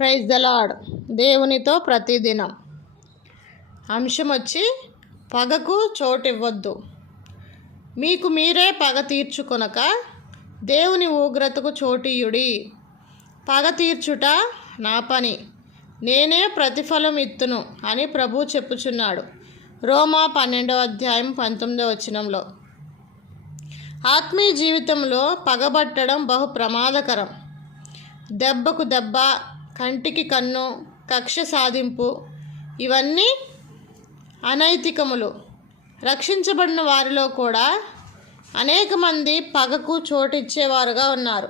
Praise the lord దేవునితో ప్రతిదినం. అంశం వచ్చి పగకు చోటివ్వద్దు. మీకు మీరే పగ తీర్చుకొనక దేవుని ఉగ్రతకు చోటీయుడి. పగ తీర్చుట నా పని. నేనే ప్రతిఫలం ఇత్తును అని ప్రభు చెప్పుచున్నాడు. రోమా పన్నెండవ అధ్యాయం పంతొమ్మిదవ వచనంలో. ఆత్మీయ జీవితంలో పగబట్టడం బహు ప్రమాదకరం. దెబ్బకు దెబ్బ కంటికి కన్ను కక్ష సాధింపు ఇవన్నీ అనైతికములు. రక్షించబడిన వారిలో కూడా అనేక మంది పగకు చోటిచ్చేవారుగా ఉన్నారు.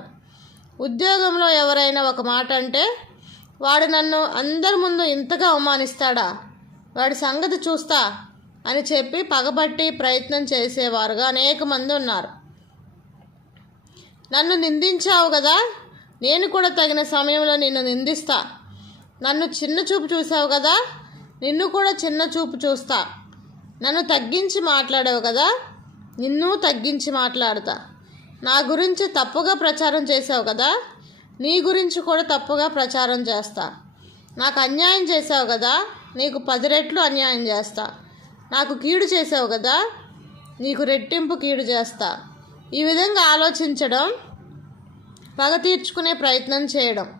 ఉద్యోగంలో ఎవరైనా ఒక మాట అంటే వాడు నన్ను అందరి ముందు ఇంతగా అవమానిస్తాడా? వాడి సంగతి చూస్తా అని చెప్పి పగబట్టి ప్రయత్నం చేసేవారుగా అనేక మంది ఉన్నారు. నన్ను నిందించావు కదా? నేను కూడా తగిన సమయంలో నిన్ను నిందిస్తా. నన్ను చిన్న చూపు చూసావు కదా? నిన్ను కూడా చిన్న చూపు చూస్తా. నన్ను తగ్గించి మాట్లాడావు కదా? నిన్ను తగ్గించి మాట్లాడతా. నా గురించి తప్పుగా ప్రచారం చేసావు కదా? నీ గురించి కూడా తప్పుగా ప్రచారం చేస్తా. నాకు అన్యాయం చేసావు కదా? నీకు పది రెట్లు అన్యాయం చేస్తా. నాకు కీడు చేసావు కదా? నీకు రెట్టింపు కీడు చేస్తా. ఈ విధంగా ఆలోచించడం పగ తీర్చుకునే ప్రయత్నం చేయడం.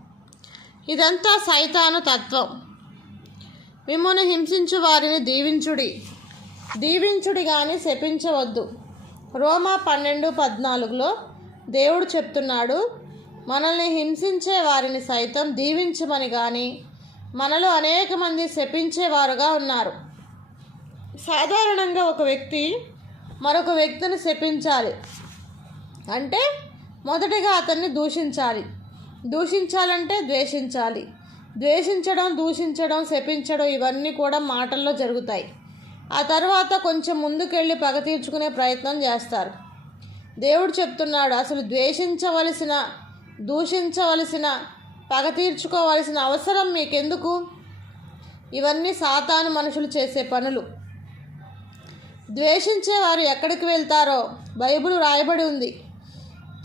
ఇదంతా సైతాను తత్వం. మిమ్మల్ని హింసించు వారిని దీవించుడి. దీవించుడి కానీ శపించవద్దు. రోమా పన్నెండు పద్నాలుగులో దేవుడు చెప్తున్నాడు మనల్ని హింసించే వారిని సైతం దీవించమని కానీ మనలో అనేక మంది శపించేవారుగా ఉన్నారు. సాధారణంగా ఒక వ్యక్తి మరొక వ్యక్తిని శపించాలి. అంటే మొదటిగా అతన్ని దూషించాలి. దూషించాలంటే ద్వేషించాలి. ద్వేషించడం దూషించడం శపించడం ఇవన్నీ కూడా మాటల్లో జరుగుతాయి. ఆ తర్వాత కొంచెం ముందుకెళ్ళి పగ తీర్చుకునే ప్రయత్నం చేస్తారు. దేవుడు చెప్తున్నాడు అసలు ద్వేషించవలసిన దూషించవలసిన పగ తీర్చుకోవలసిన అవసరం మీకెందుకు? ఇవన్నీ సాతాను మనుషులు చేసే పనులు. ద్వేషించేవారు ఎక్కడికి వెళ్తారో బైబిల్ రాయబడి ఉంది.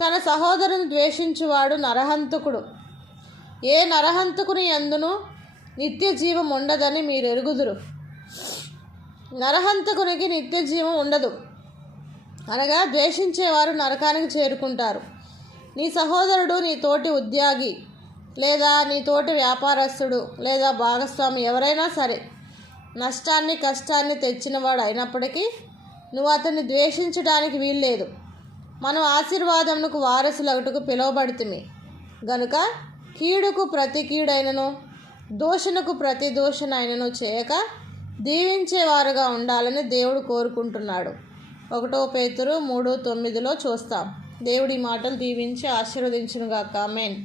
తన సహోదరుని ద్వేషించువాడు నరహంతకుడు. ఏ నరహంతకుని ఎందును నిత్య జీవం ఉండదని మీరు ఎరుగుదురు నరహంతకునికి నిత్య జీవం ఉండదు. అనగా ద్వేషించేవారు నరకానికి చేరుకుంటారు. నీ సహోదరుడు నీ తోటి ఉద్యోగి లేదా నీ తోటి వ్యాపారస్తుడు లేదా భాగస్వామి ఎవరైనా సరే నష్టాన్ని కష్టాన్ని తెచ్చినవాడు అయినప్పటికీ నువ్వు అతన్ని ద్వేషించడానికి వీల్లేదు. మనం ఆశీర్వాదమునకు వారసులగుటకు పిలువబడుతుంది గనుక కీడుకు ప్రతి కీడైనను దోషణకు ప్రతి దోషనైనను చేయక దీవించేవారుగా ఉండాలని దేవుడు కోరుకుంటున్నాడు. ఒకటో పేతురు మూడు తొమ్మిదిలో చూస్తాం. దేవుడి మాటలు దీవించి ఆశీర్వదించునుగాక. మెయిన్